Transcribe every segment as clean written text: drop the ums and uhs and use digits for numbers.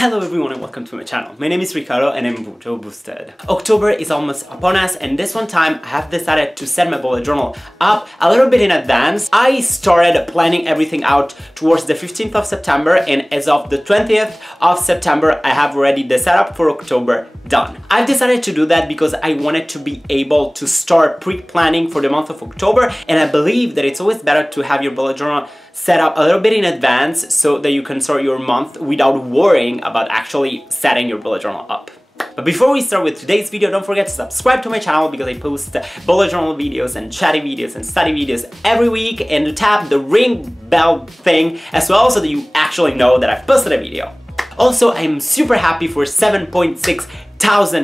Hello everyone and welcome to my channel. My name is Ricardo and I'm Bujo Boosted. October is almost upon us and this one time I have decided to set my bullet journal up a little bit in advance. I started planning everything out towards the 15th of September and as of the 20th of September I have already the setup for October done. I've decided to do that because I wanted to be able to start pre-planning for the month of October, and I believe that it's always better to have your bullet journal set up a little bit in advance so that you can start your month without worrying about actually setting your bullet journal up. But before we start with today's video, don't forget to subscribe to my channel because I post bullet journal videos and chatty videos and study videos every week, and to tap the ring bell thing as well so that you actually know that I've posted a video. Also, I'm super happy for 7,600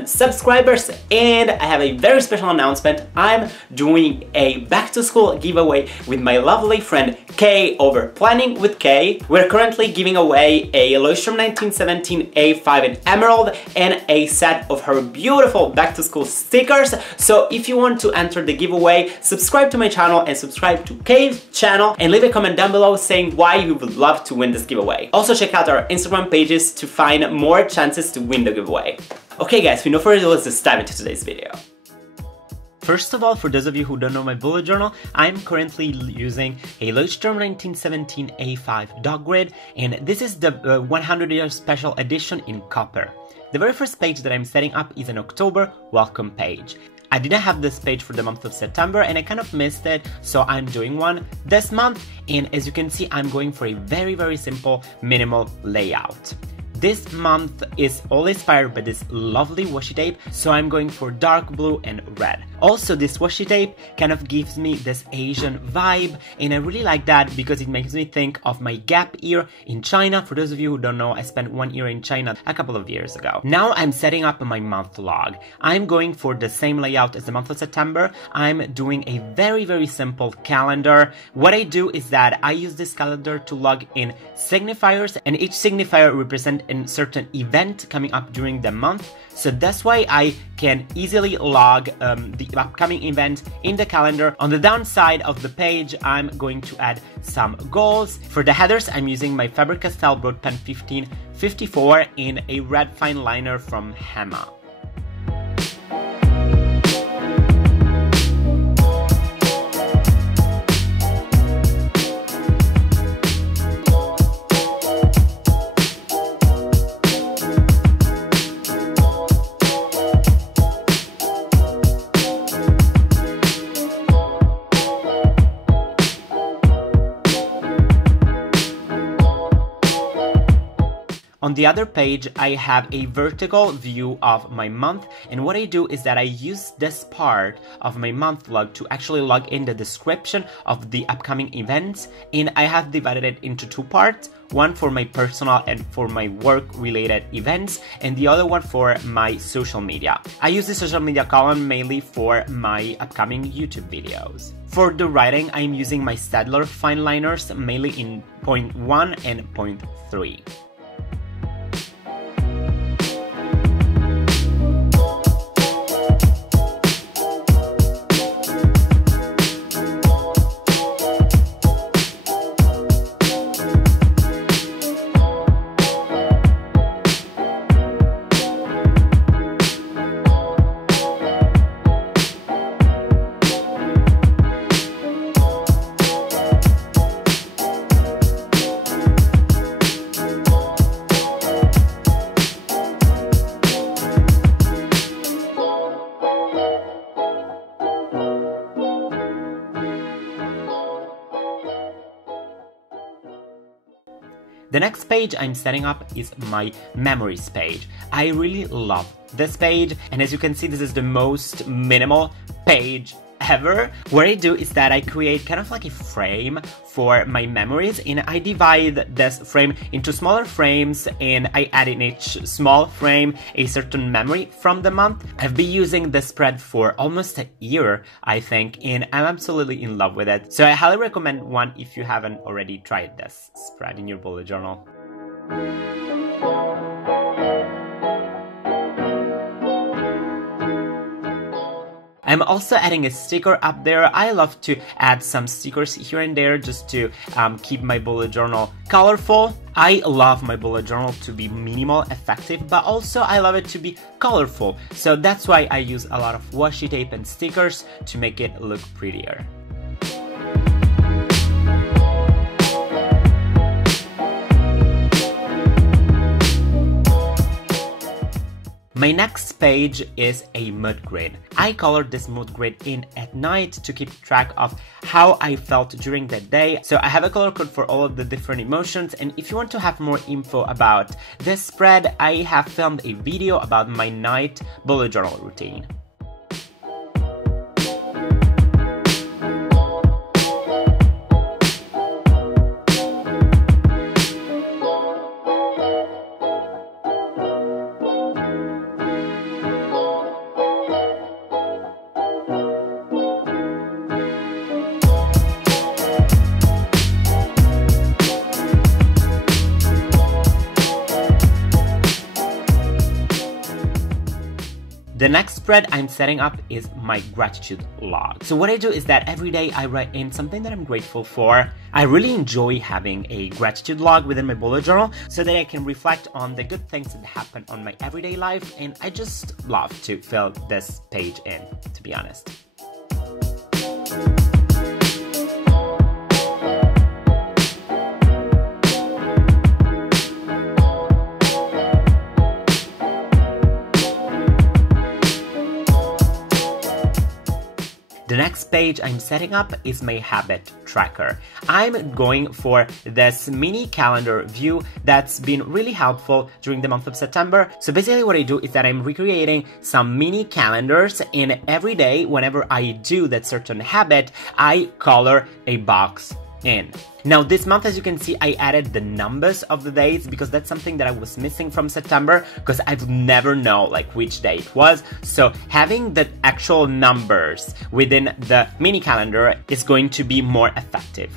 subscribers, and I have a very special announcement. I'm doing a back to school giveaway with my lovely friend Kay over Planning with Kay. We're currently giving away a Leuchttum1917 A5 in emerald and a set of her beautiful back to school stickers. So if you want to enter the giveaway, subscribe to my channel and subscribe to Kay's channel and leave a comment down below saying why you would love to win this giveaway. Also check out our Instagram pages to find more chances to win the giveaway. Okay guys, with no further ado, let's just dive into today's video. First of all, for those of you who don't know my bullet journal, I'm currently using a Leuchttum1917 A5 dog grid, and this is the 100-year special edition in copper. The very first page that I'm setting up is an October welcome page. I didn't have this page for the month of September and I kind of missed it, so I'm doing one this month, and as you can see, I'm going for a very simple minimal layout. This month is all inspired by this lovely washi tape, so I'm going for dark blue and red. Also, this washi tape kind of gives me this Asian vibe, and I really like that because it makes me think of my gap year in China. For those of you who don't know, I spent 1 year in China a couple of years ago. Now I'm setting up my month log. I'm going for the same layout as the month of September. I'm doing a very simple calendar. What I do is that I use this calendar to log in signifiers, and each signifier represents a certain event coming up during the month. So that's why I can easily log the upcoming event in the calendar. On the downside of the page, I'm going to add some goals. For the headers, I'm using my Faber Castell Broadpen 1554 in a red fineliner from Hema. On the other page, I have a vertical view of my month, and what I do is that I use this part of my month log to actually log in the description of the upcoming events, and I have divided it into two parts, one for my personal and for my work related events, and the other one for my social media. I use the social media column mainly for my upcoming YouTube videos. For the writing, I'm using my Staedler Fineliners mainly in point 1 and point 3. The next page I'm setting up is my memories page. I really love this page, and as you can see, this is the most minimal page ever. What I do is that I create kind of like a frame for my memories, and I divide this frame into smaller frames, and I add in each small frame a certain memory from the month. I've been using this spread for almost a year, I think, and I'm absolutely in love with it. So I highly recommend one if you haven't already tried this spread in your bullet journal. I'm also adding a sticker up there. I love to add some stickers here and there just to keep my bullet journal colorful. I love my bullet journal to be minimal, effective, but also I love it to be colorful. So that's why I use a lot of washi tape and stickers to make it look prettier. My next page is a mood grid. I colored this mood grid in at night to keep track of how I felt during the day. So I have a color code for all of the different emotions, and if you want to have more info about this spread, I have filmed a video about my night bullet journal routine. The next spread I'm setting up is my gratitude log. So what I do is that every day I write in something that I'm grateful for. I really enjoy having a gratitude log within my bullet journal so that I can reflect on the good things that happen on my everyday life, and I just love to fill this page in, to be honest. The next page I'm setting up is my habit tracker. I'm going for this mini calendar view that's been really helpful during the month of September. So basically what I do is that I'm recreating some mini calendars, and every day whenever I do that certain habit, I color a box in. Now this month, as you can see, I added the numbers of the days because that's something that I was missing from September, because I would never know like which day it was. So having the actual numbers within the mini calendar is going to be more effective.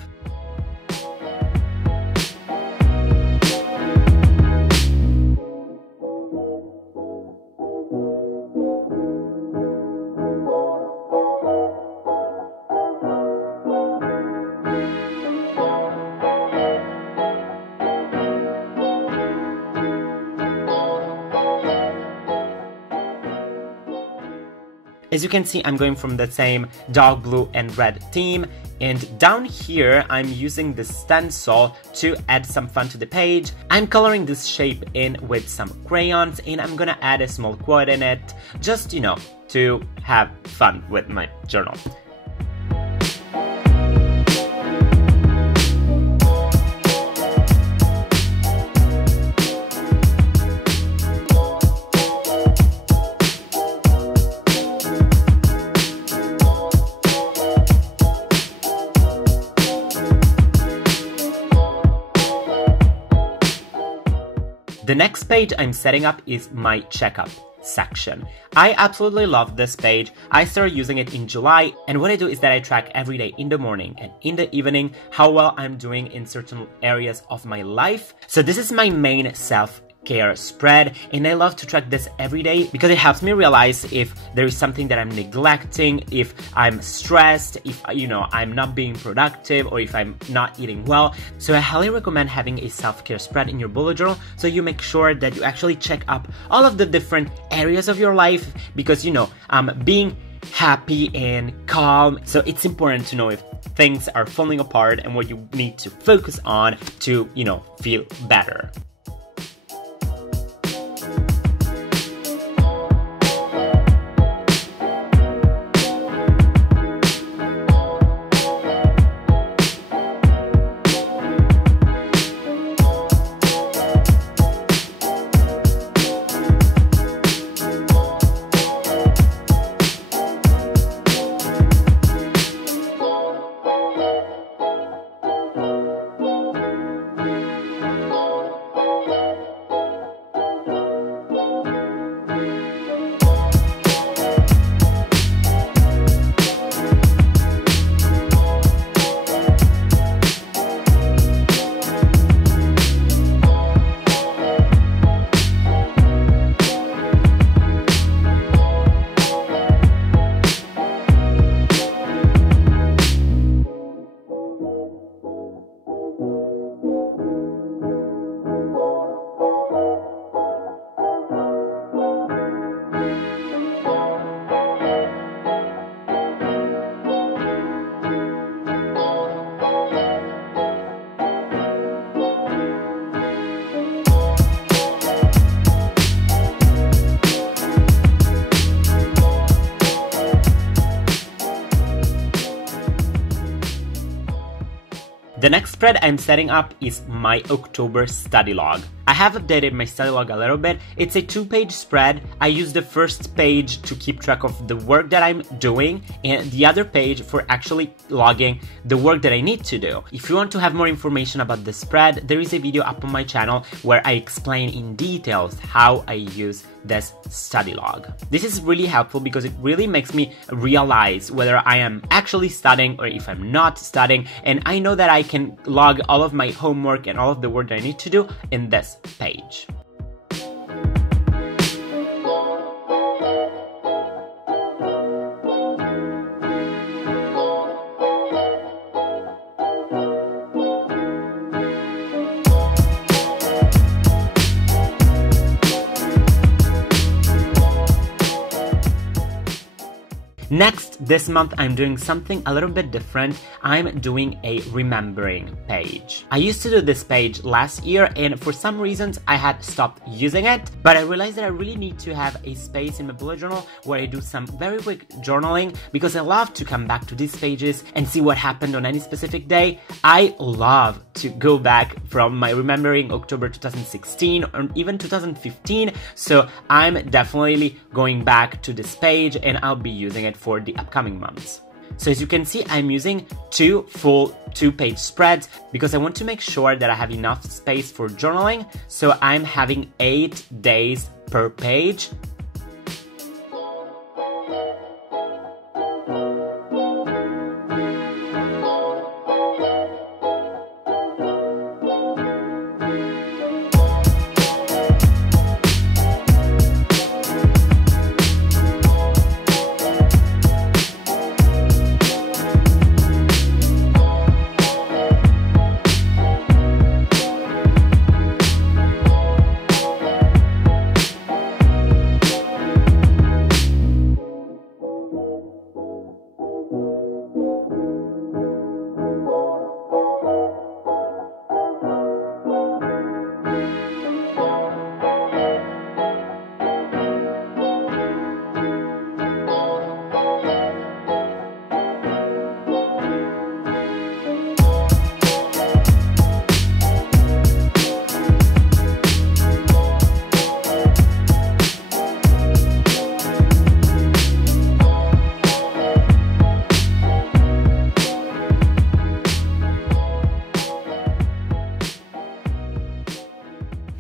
As you can see, I'm going from the same dark blue and red theme, and down here I'm using the stencil to add some fun to the page. I'm coloring this shape in with some crayons, and I'm gonna add a small quote in it, just, you know, to have fun with my journal. The next page I'm setting up is my checkup section. I absolutely love this page. I started using it in July, and what I do is that I track every day in the morning and in the evening how well I'm doing in certain areas of my life. So this is my main self-care spread, and I love to track this every day because it helps me realize if there is something that I'm neglecting, if I'm stressed, if, you know, I'm not being productive, or if I'm not eating well. So I highly recommend having a self-care spread in your bullet journal so you make sure that you actually check up all of the different areas of your life, because, you know, being happy and calm, so it's important to know if things are falling apart and what you need to focus on to, you know, feel better. The next spread I'm setting up is my October study log. I have updated my study log a little bit. It's a 2-page spread. I use the first page to keep track of the work that I'm doing and the other page for actually logging the work that I need to do. If you want to have more information about the spread, there is a video up on my channel where I explain in details how I use this study log. This is really helpful because it really makes me realize whether I am actually studying or if I'm not studying, and I know that I can log all of my homework and all of the work that I need to do in this page. Next, this month I'm doing something a little bit different. I'm doing a remembering page. I used to do this page last year and for some reasons I had stopped using it, but I realized that I really need to have a space in my bullet journal where I do some very quick journaling because I love to come back to these pages and see what happened on any specific day. I love to go back from my remembering October 2016 or even 2015, so I'm definitely going back to this page and I'll be using it for the upcoming months. So as you can see, I'm using 2 full 2-page spreads because I want to make sure that I have enough space for journaling, so I'm having 8 days per page.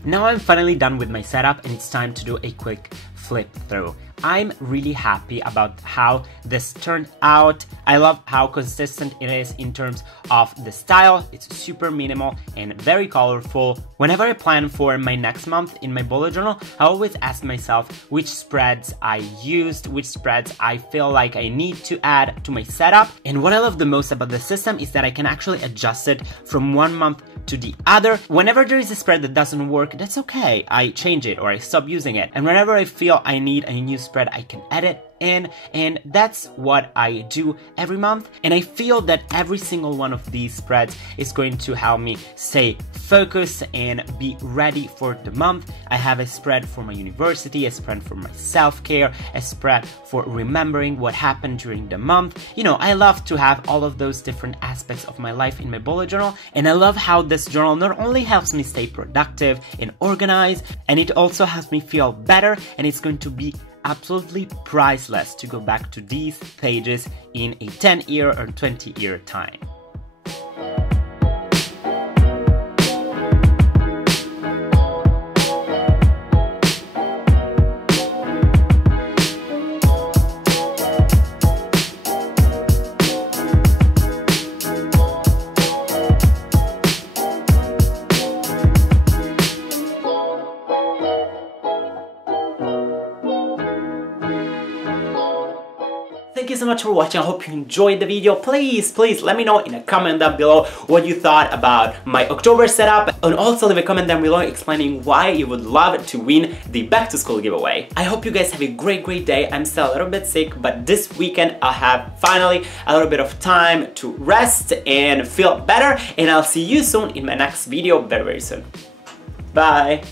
Now I'm finally done with my setup and it's time to do a quick flip through. I'm really happy about how this turned out. I love how consistent it is in terms of the style. It's super minimal and very colorful. Whenever I plan for my next month in my bullet journal, I always ask myself which spreads I used, which spreads I feel like I need to add to my setup. And what I love the most about the system is that I can actually adjust it from one month to the other. Whenever there is a spread that doesn't work, that's okay. I change it or I stop using it. And whenever I feel I need a new spread, I can edit in, and that's what I do every month. And I feel that every single one of these spreads is going to help me stay focused and be ready for the month. I have a spread for my university, a spread for my self-care, a spread for remembering what happened during the month. You know, I love to have all of those different aspects of my life in my bullet journal, and I love how this journal not only helps me stay productive and organized, and it also helps me feel better, and it's going to be absolutely priceless to go back to these pages in a 10-year or 20-year time. Thank you so much for watching. I hope you enjoyed the video. Please let me know in a comment down below what you thought about my October setup, and also leave a comment down below explaining why you would love to win the back to school giveaway. I hope you guys have a great day. I'm still a little bit sick, but this weekend I'll have finally a little bit of time to rest and feel better, and I'll see you soon in my next video very soon. Bye!